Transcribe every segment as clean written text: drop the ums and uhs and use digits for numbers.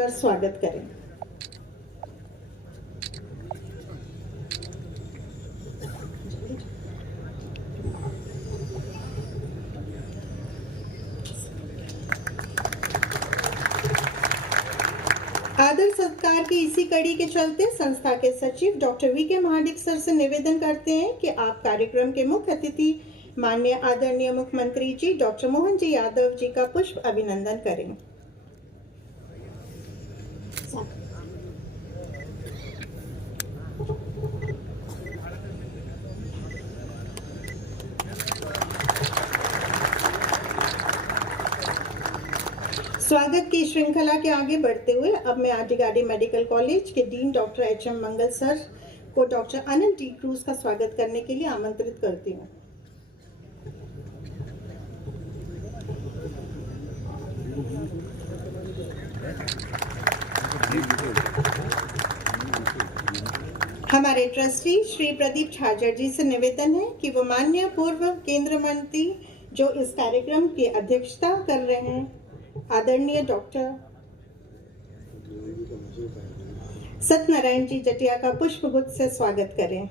कर स्वागत करें। आदर सत्कार की इसी कड़ी के चलते संस्था के सचिव डॉक्टर वी के महाडिक सर से निवेदन करते हैं कि आप कार्यक्रम के मुख्य अतिथि माननीय आदरणीय मुख्यमंत्री जी डॉक्टर मोहन जी यादव जी का पुष्प अभिनंदन करें। स्वागत की श्रृंखला के आगे बढ़ते हुए अब मैं आदिगाड़ी मेडिकल कॉलेज के डीन डॉक्टर एच.एम. मंगल सर को डॉक्टर अनिल डी क्रूज का स्वागत करने के लिए आमंत्रित करती हूँ। हमारे ट्रस्टी श्री प्रदीप छाजर जी से निवेदन है कि वो माननीय पूर्व केंद्रीय मंत्री जो इस कार्यक्रम की अध्यक्षता कर रहे हैं आदरणीय डॉक्टर सत्यनारायण जी जटिया का पुष्पगुच्छ से स्वागत करें।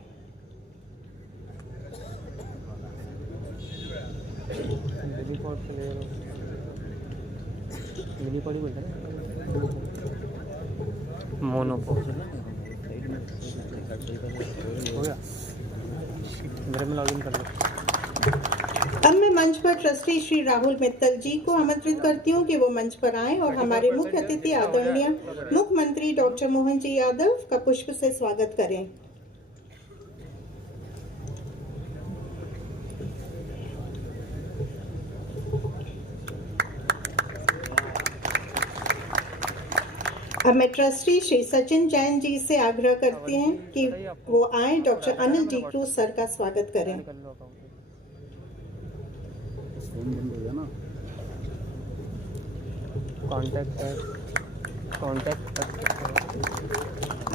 अब मैं मंच पर ट्रस्टी श्री राहुल मित्तल जी को आमंत्रित करती हूँ कि वो मंच पर आएं और हमारे मुख्य अतिथि आदरणीय मुख्यमंत्री डॉक्टर मोहन जी यादव का पुष्प से स्वागत करें। अब मैं ट्रस्टी श्री सचिन जैन जी से आग्रह करती हैं कि वो आए doctor Anil D cruise sir का स्वागत करें।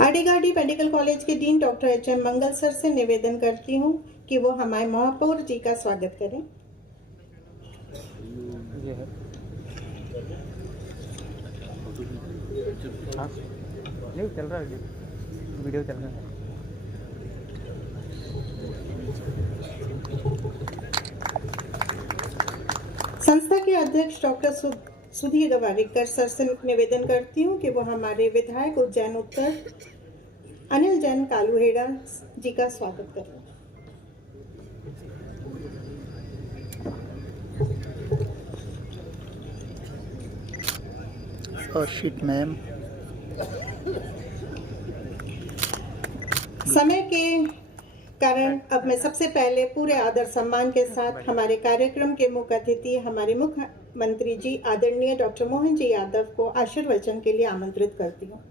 आदिगाड़ी मेडिकल कॉलेज के डीन डॉक्टर एच.एम. मंगल सर से निवेदन करती हूँ कि वो हमारे महापौर जी का स्वागत करें। नहीं चल रहा है, वीडियो चल रहा है। संस्था के अध्यक्ष डॉक्टर सुधीर वारिकर सर से निवेदन करती हूँ कि वो हमारे विधायक उज्जैन उत्तर अनिल जैन कालूहेड़ा जी का स्वागत करें। मैम समय के कारण अब मैं सबसे पहले पूरे आदर सम्मान के साथ हमारे कार्यक्रम के मुख्य अतिथि हमारे मुख्यमंत्री जी आदरणीय डॉक्टर मोहन जी यादव को आशीर्वचन के लिए आमंत्रित करती हूँ।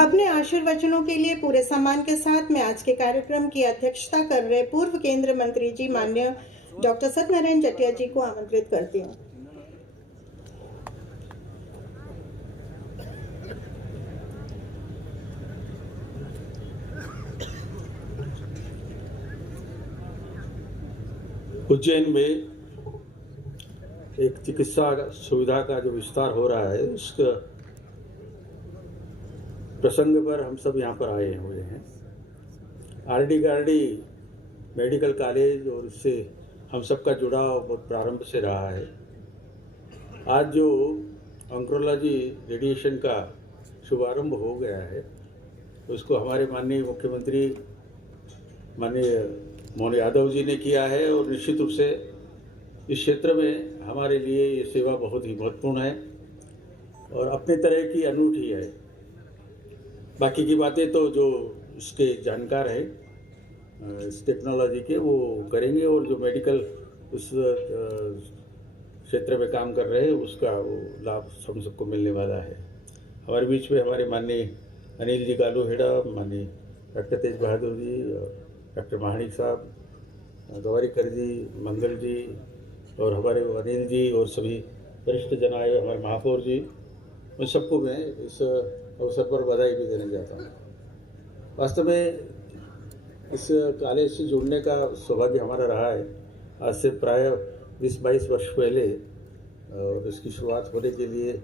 अपने आशीर्वचनों के लिए पूरे सम्मान के साथ मैं आज के कार्यक्रम की अध्यक्षता कर रहे पूर्व केंद्रीय मंत्री जी माननीय डॉक्टर सत्यनारायण जटिया जी को आमंत्रित करती हूँ। उज्जैन में एक चिकित्सा सुविधा का जो विस्तार हो रहा है उसका प्रसंग पर हम सब यहाँ पर आए हुए हैं। आदिगाड़ी मेडिकल कॉलेज और इससे हम सबका जुड़ाव बहुत प्रारंभ से रहा है। आज जो ऑन्कोलॉजी रेडिएशन का शुभारंभ हो गया है उसको हमारे माननीय मुख्यमंत्री माननीय मोहन यादव जी ने किया है और निश्चित रूप से इस क्षेत्र में हमारे लिए ये सेवा बहुत ही महत्वपूर्ण है और अपने तरह की अनूठी है। बाकी की बातें तो जो इसके जानकार है इस टेक्नोलॉजी के वो करेंगे और जो मेडिकल उस क्षेत्र में काम कर रहे हैं उसका वो लाभ हम सबको मिलने वाला है। हमारे बीच में हमारे माननीय अनिल जी कालूहेड़ा, माननीय डॉक्टर तेज बहादुर जी और डॉक्टर महाडिक साहब, गवारीकर जी, मंगल जी और हमारे अनिल जी और सभी वरिष्ठ जन आए, हमारे महापौर जी, उन सबको मैं इस अवसर पर बधाई भी देना चाहता हूँ। वास्तव में इस कॉलेज से जुड़ने का सौभाग्य हमारा रहा है आज से प्राय 20-22 वर्ष पहले। और इसकी शुरुआत होने के लिए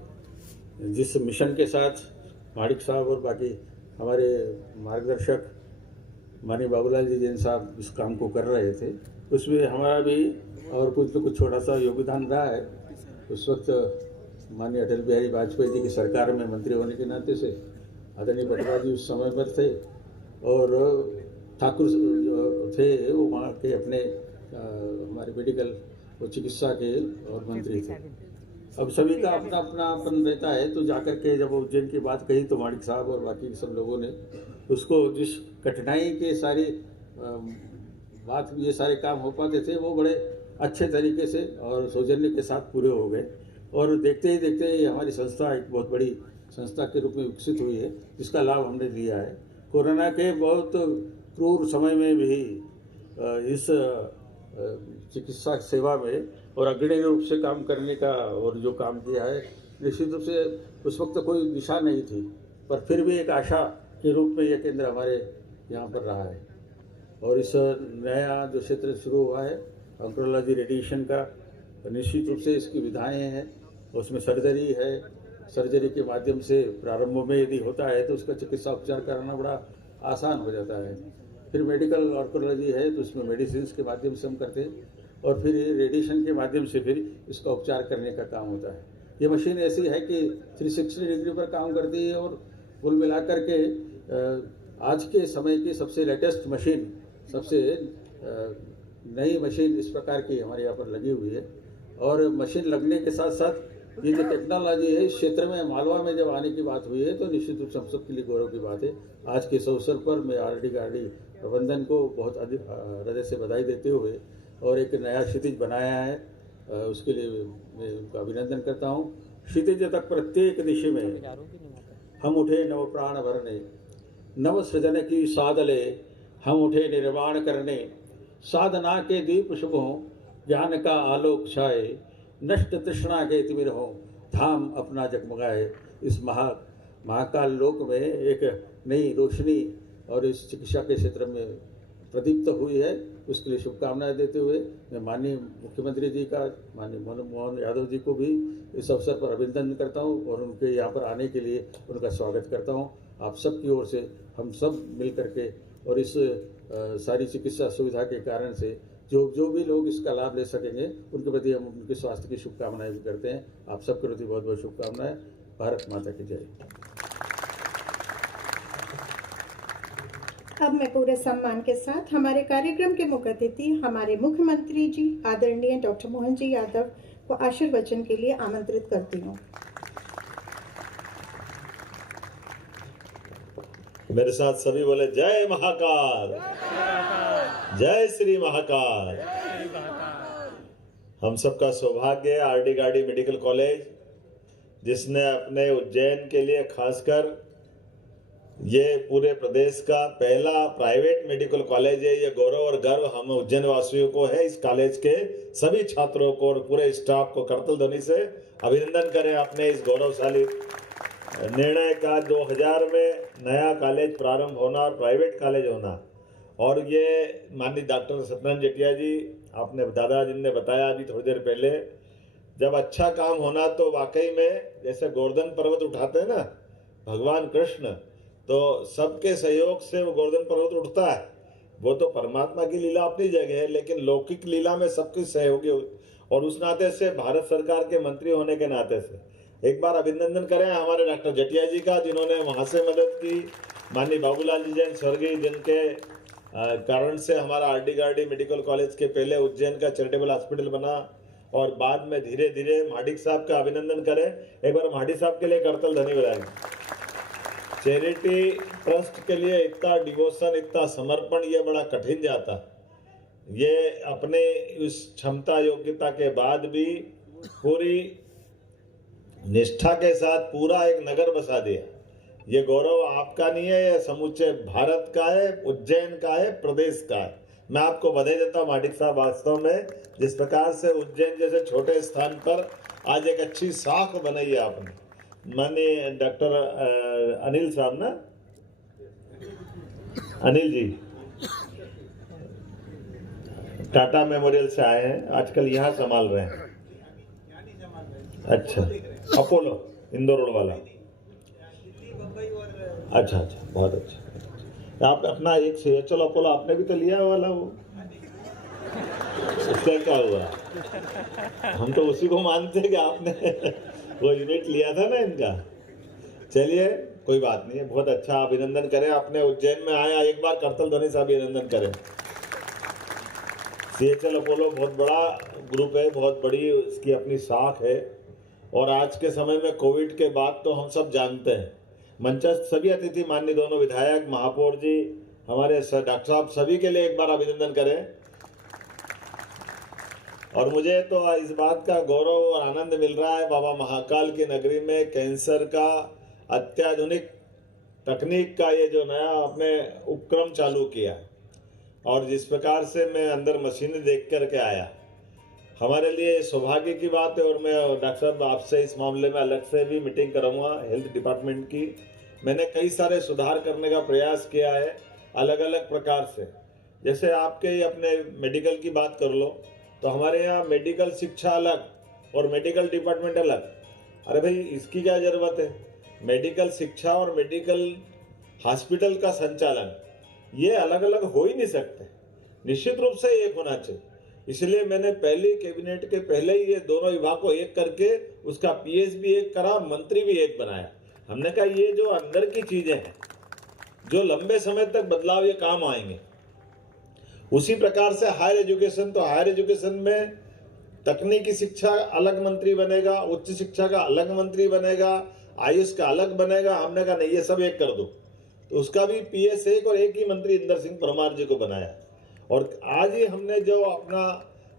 जिस मिशन के साथ महाडिक साहब और बाकी हमारे मार्गदर्शक माननीय बाबूलाल जी जैन साहब इस काम को कर रहे थे, उसमें हमारा भी और कुछ तो कुछ छोटा सा योगदान रहा है। उस वक्त माननीय अटल बिहारी वाजपेयी जी की सरकार में मंत्री होने के नाते से आदरणीय पटवारी जी उस समय पर थे और ठाकुर थे, वो वहाँ के अपने हमारे मेडिकल और चिकित्सा के और मंत्री थे। अब सभी का अपना अपनापन रहता है, तो जाकर के जब उज्जैन की बात कही तो माणिक साहब और बाकी सब लोगों ने उसको जिस कठिनाई के सारी बात ये सारे काम हो पाते थे वो बड़े अच्छे तरीके से और सौजन्य के साथ पूरे हो गए। और देखते ही देखते हमारी संस्था एक बहुत बड़ी संस्था के रूप में विकसित हुई है, जिसका लाभ हमने लिया है। कोरोना के बहुत क्रूर समय में भी इस चिकित्सा सेवा में और अग्रणी रूप से काम करने का और जो काम किया है, निश्चित रूप से उस वक्त कोई दिशा नहीं थी, पर फिर भी एक आशा के रूप में यह केंद्र हमारे यहाँ पर रहा है। और इस नया जो क्षेत्र शुरू हुआ है ऑन्कोलॉजी रेडिएशन का, निश्चित रूप से इसकी विधाएँ हैं, उसमें सर्जरी है। सर्जरी के माध्यम से प्रारंभ में यदि होता है तो उसका चिकित्सा उपचार कराना बड़ा आसान हो जाता है। फिर मेडिकल ऑन्कोलॉजी है तो उसमें मेडिसिन के माध्यम से हम करते हैं, और फिर रेडिएशन के माध्यम से फिर इसका उपचार करने का काम होता है। ये मशीन ऐसी है कि 360 डिग्री पर काम करती है और कुल मिलाकर के आज के समय की सबसे लेटेस्ट मशीन, सबसे नई मशीन इस प्रकार की हमारे यहाँ पर लगी हुई है। और मशीन लगने के साथ साथ ये जो टेक्नोलॉजी है इस क्षेत्र में मालवा में जब आने की बात हुई है तो निश्चित रूप से हम सबके लिए गौरव की बात है। आज के इस अवसर पर मैं आरडी प्रबंधन को बहुत अधिक हृदय से बधाई देते हुए और एक नया क्षितिज बनाया है, उसके लिए मैं उनका अभिनंदन करता हूँ। क्षितिज तक प्रत्येक दिशा में हम उठे नव प्राण भरने, नव सृजन की साधले हम उठे निर्वाण करने। साधना के दीप शुभ हों, ज्ञान का आलोक छाए, नष्ट तृष्णा के तिमिर हों, धाम अपना जगमगाए। इस महाकाल लोक में एक नई रोशनी और इस चिकित्सा के क्षेत्र में प्रदीप्त हुई है, उसके लिए शुभकामनाएं देते हुए मैं माननीय मुख्यमंत्री जी का, माननीय मोहन यादव जी को भी इस अवसर पर अभिनंदन करता हूं और उनके यहाँ पर आने के लिए उनका स्वागत करता हूं। आप सब की ओर से हम सब मिल करके और इस सारी चिकित्सा सुविधा के कारण से जो भी लोग इसका लाभ ले सकेंगे उनके प्रति हम उनके स्वास्थ्य की शुभकामनाएं भी करते हैं। आप सबके प्रति बहुत बहुत शुभकामनाएं। भारत माता की जय। अब मैं पूरे सम्मान के साथ हमारे कार्यक्रम के मुख्य अतिथि हमारे मुख्यमंत्री जी आदरणीय डॉक्टर मोहन जी यादव को आशीर्वचन के लिए आमंत्रित करती हूँ। मेरे साथ सभी बोले जय महाकाल, जय श्री महाकाल। हम सबका सौभाग्य है आरडी गार्डी मेडिकल कॉलेज, जिसने अपने उज्जैन के लिए खासकर ये पूरे प्रदेश का पहला प्राइवेट मेडिकल कॉलेज है। ये गौरव और गर्व हम उज्जैन वासियों को है। इस कॉलेज के सभी छात्रों को और पूरे स्टाफ को करतल ध्वनि से अभिनंदन करें अपने इस गौरवशाली निर्णय का। 2000 में नया कॉलेज प्रारंभ होना और प्राइवेट कॉलेज होना, और ये माननीय डॉक्टर सत्यनारायण जेटिया जी, आपने दादाजी ने बताया अभी थोड़ी देर पहले, जब अच्छा काम होना तो वाकई में जैसे गोवर्धन पर्वत उठाते हैं ना भगवान कृष्ण, तो सबके सहयोग से वो गोवर्धन पर्वत उठता है। वो तो परमात्मा की लीला अपनी जगह है, लेकिन लौकिक लीला में सबके सहयोगी, और उस नाते से भारत सरकार के मंत्री होने के नाते से एक बार अभिनंदन करें हमारे डॉक्टर जेटिया जी का, जिन्होंने वहाँ से मदद की। माननीय बाबूलाल जी जैन स्वर्गीय, जिनके कारण से हमारा आरडी गार्डी मेडिकल कॉलेज के पहले उज्जैन का चैरिटेबल हॉस्पिटल बना, और बाद में धीरे धीरे महाडिक साहब का अभिनंदन करें। एक बार महाडिक साहब के लिए करतल धनी बजाएंगे। चैरिटी ट्रस्ट के लिए इतना डिवोशन, इतना समर्पण, ये बड़ा कठिन जाता। ये अपने उस क्षमता योग्यता के बाद भी पूरी निष्ठा के साथ पूरा एक नगर बसा दिया। ये गौरव आपका नहीं है, ये समूचे भारत का है, उज्जैन का है, प्रदेश का है। मैं आपको बधाई देता हूँ माडिक साहब, वास्तव में जिस प्रकार से उज्जैन जैसे छोटे स्थान पर आज एक अच्छी साख बनाई है आपने। माननीय डॉक्टर अनिल साहब ना, अनिल जी टाटा मेमोरियल से आए हैं, आजकल यहाँ संभाल रहे हैं। अच्छा, अपोलो इंदौर रोड वाला। अच्छा अच्छा, बहुत अच्छा। आप अपना एक से चलो अपोलो आपने भी तो लिया वाला वो, उसका क्या हुआ? हम तो उसी को मानते हैं कि आपने वो यूनिट लिया था ना इनका। चलिए कोई बात नहीं है, बहुत अच्छा, अभिनंदन करें। आपने उज्जैन में आया, एक बार करतल ध्वनि से अभिनंदन करें। CHL अपोलो बहुत बड़ा ग्रुप है, बहुत बड़ी उसकी अपनी साख है, और आज के समय में कोविड के बाद तो हम सब जानते हैं। मंचस्थ सभी अतिथि, माननीय दोनों विधायक, महापौर जी, हमारे डॉक्टर साहब, सभी के लिए एक बार अभिनंदन करें। और मुझे तो इस बात का गौरव और आनंद मिल रहा है, बाबा महाकाल की नगरी में कैंसर का अत्याधुनिक तकनीक का ये जो नया आपने उपक्रम चालू किया, और जिस प्रकार से मैं अंदर मशीनें देख करके आया, हमारे लिए सौभाग्य की बात है। और मैं डॉक्टर साहब आपसे इस मामले में अलग से भी मीटिंग करूँगा हेल्थ डिपार्टमेंट की। मैंने कई सारे सुधार करने का प्रयास किया है अलग अलग प्रकार से। जैसे आपके अपने मेडिकल की बात कर लो, तो हमारे यहाँ मेडिकल शिक्षा अलग और मेडिकल डिपार्टमेंट अलग। अरे भाई, इसकी क्या ज़रूरत है? मेडिकल शिक्षा और मेडिकल हॉस्पिटल का संचालन ये अलग अलग हो ही नहीं सकते, निश्चित रूप से एक होना चाहिए। इसलिए मैंने पहली कैबिनेट के पहले ही ये दोनों विभाग को एक करके उसका PS भी एक करा, मंत्री भी एक बनाया। हमने कहा ये जो अंदर की चीजें हैं, जो लंबे समय तक बदलाव ये काम आएंगे। उसी प्रकार से हायर एजुकेशन, तो हायर एजुकेशन में तकनीकी शिक्षा अलग मंत्री बनेगा, उच्च शिक्षा का अलग मंत्री बनेगा, आयुष का अलग बनेगा। हमने कहा नहीं, ये सब एक कर दो, तो उसका भी PS एक और एक ही मंत्री इंदर सिंह परमार जी को बनाया। और आज ही हमने जो अपना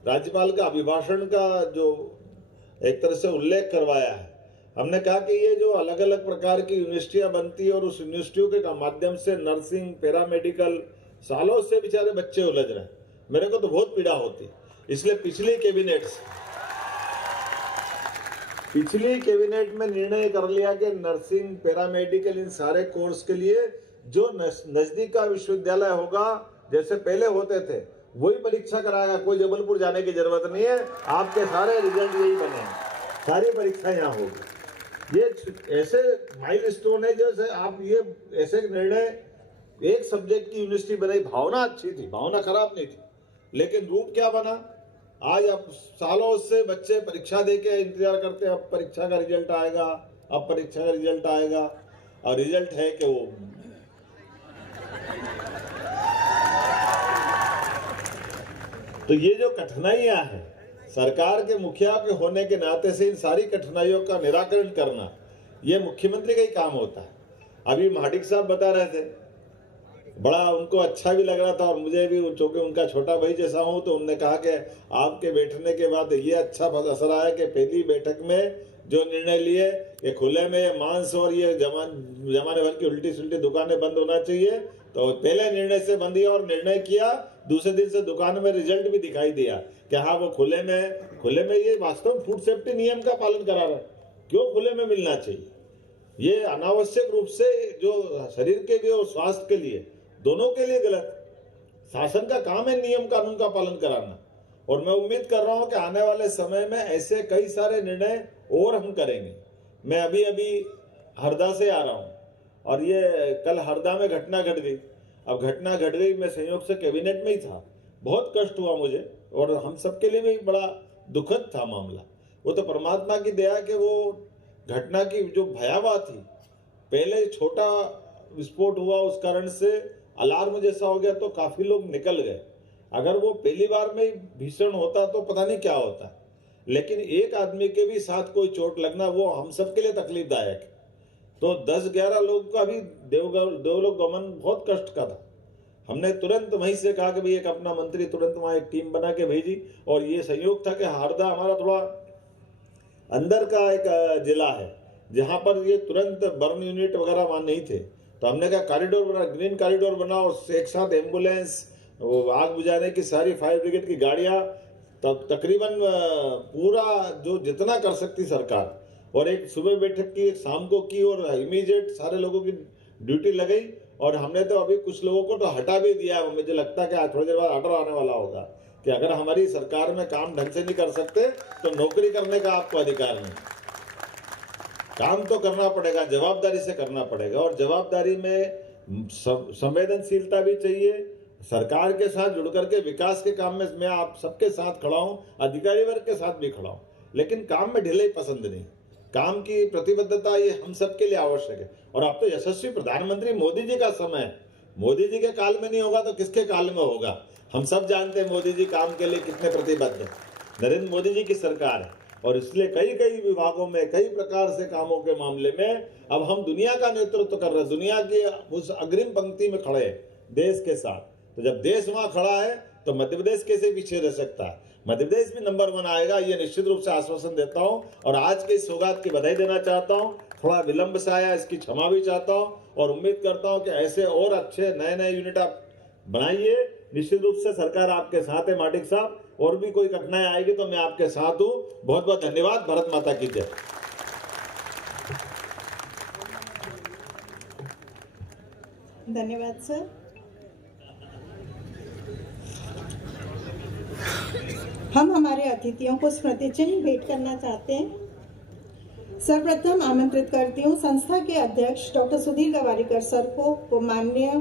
राज्यपाल का अभिभाषण का जो एक तरह से उल्लेख करवाया है, हमने कहा कि ये जो अलग अलग प्रकार की यूनिवर्सिटियां बनती है और उस यूनिवर्सिटियों के माध्यम से नर्सिंग, पैरामेडिकल, सालों से बेचारे बच्चे उलझ रहे हैं। मेरे को तो बहुत पीड़ा होती, इसलिए पिछली कैबिनेट में निर्णय कर लिया कि नर्सिंग, पैरामेडिकल, इन सारे कोर्स के लिए जो नजदीक का विश्वविद्यालय होगा, जैसे पहले होते थे, वही परीक्षा कराएगा। कोई जबलपुर जाने की जरूरत नहीं है, आपके सारे रिजल्ट यही बने, सारी परीक्षा यहाँ होगी। ये ऐसे माइलस्टोन है, जैसे आप ये ऐसे निर्णय, एक सब्जेक्ट की यूनिवर्सिटी बनाई, भावना अच्छी थी, भावना खराब नहीं थी, लेकिन रूप क्या बना? आज अब सालों से बच्चे परीक्षा दे के इंतजार करते हैं, अब परीक्षा का रिजल्ट आएगा, अब परीक्षा का रिजल्ट आएगा, और रिजल्ट है कि वो तो ये जो कठिनाइयां हैं, सरकार के मुखिया के होने के नाते से इन सारी कठिनाइयों का निराकरण करना ये मुख्यमंत्री का ही काम होता है। अभी माडिक साहब बता रहे थे, बड़ा उनको अच्छा भी लग रहा था, और मुझे भी, चूंकि उनका छोटा भाई जैसा हूं, तो उन्होंने कहा कि आपके बैठने के बाद ये अच्छा असर आया कि पहली बैठक में जो निर्णय लिए कि खुले में ये मांस और ये जमाने भर की उल्टी सुल्टी दुकानें बंद होना चाहिए, तो पहले निर्णय से बंद किया और निर्णय किया, दूसरे दिन से दुकान में रिजल्ट भी दिखाई दिया कि हाँ वो खुले में ये वास्तव फूड सेफ्टी नियम का पालन करा रहा है। क्यों खुले में मिलना चाहिए? ये अनावश्यक रूप से जो शरीर के लिए और स्वास्थ्य के लिए, दोनों के लिए गलत। शासन का काम है नियम कानून का पालन कराना, और मैं उम्मीद कर रहा हूं कि आने वाले समय में ऐसे कई सारे निर्णय और हम करेंगे। मैं अभी हरदा से आ रहा हूं, और ये कल हरदा में घटना घट गई। अब घटना घट गई, मैं संयोग से कैबिनेट में ही था, बहुत कष्ट हुआ मुझे, और हम सबके लिए भी बड़ा दुखद था मामला। वो तो परमात्मा की दया कि वो घटना की जो भयावह थी, पहले छोटा विस्फोट हुआ, उस कारण से अलार्म जैसा हो गया, तो काफी लोग निकल गए। अगर वो पहली बार में भीषण होता तो पता नहीं क्या होता, लेकिन एक आदमी के भी साथ कोई चोट लगना वो हम सबके लिए तकलीफदायक है। तो 10-11 लोग का भी देवलोक गमन बहुत कष्ट का था। हमने तुरंत वहीं से कहा कि भाई एक अपना मंत्री तुरंत वहां एक टीम बना के भेजी, और ये संयोग था कि हरदा हमारा थोड़ा अंदर का एक जिला है जहां पर ये तुरंत बर्न यूनिट वगैरह वहां नहीं थे, तो हमने कहा कॉरिडोर बना, ग्रीन कॉरिडोर बना, और एक साथ एम्बुलेंस वो आग बुझाने की सारी फायर ब्रिगेड की गाड़ियां तकरीबन पूरा जो जितना कर सकती सरकार, और एक सुबह बैठक की, एक शाम को की, और इमीडिएट सारे लोगों की ड्यूटी लगाई। और हमने तो अभी कुछ लोगों को तो हटा भी दिया। मुझे लगता है कि आज थोड़ी देर बाद ऑर्डर आने वाला होगा कि अगर हमारी सरकार में काम ढंग से नहीं कर सकते तो नौकरी करने का आपको अधिकार नहीं। काम तो करना पड़ेगा, जवाबदारी से करना पड़ेगा, और जवाबदारी में संवेदनशीलता भी चाहिए। सरकार के साथ जुड़ करके विकास के काम में मैं आप सबके साथ खड़ा हूं, अधिकारी वर्ग के साथ भी खड़ा हूं, लेकिन काम में ढिलाई पसंद नहीं। काम की प्रतिबद्धता ये हम सबके लिए आवश्यक है। और अब तो यशस्वी प्रधानमंत्री मोदी जी का समय है। मोदी जी के काल में नहीं होगा तो किसके काल में होगा? हम सब जानते हैं मोदी जी काम के लिए कितने प्रतिबद्ध हैं। नरेंद्र मोदी जी की सरकार है, और इसलिए कई कई विभागों में कई प्रकार से कामों के मामले में अब हम दुनिया का नेतृत्व कर रहे हैं, दुनिया की उस अग्रिम पंक्ति में खड़े हैं देश के साथ। तो जब देश वहां खड़ा है तो मध्य प्रदेश कैसे पीछे रह सकता है? मध्य प्रदेश भी नंबर 1 आएगा, ये निश्चित रूप से आश्वासन देता हूं। और आज के इस सौगात की बधाई देना चाहता हूं। थोड़ा विलंब से आया, इसकी क्षमा भी चाहता हूं, और उम्मीद करता हूं कि ऐसे और अच्छे नए नए यूनिट आप बनाइए। निश्चित रूप से सरकार आपके साथ है माटिक साहब, और भी कोई कठिनाई आएगी तो मैं आपके साथ हूं। बहुत बहुत धन्यवाद। भारत माता की जय। धन्यवाद सर। हम हमारे अतिथियों को स्मृति चिन्ह भेंट करना चाहते हैं। सर्वप्रथम आमंत्रित करती हूँ संस्था के अध्यक्ष डॉक्टर सुधीर गवारीकर सर को माननीय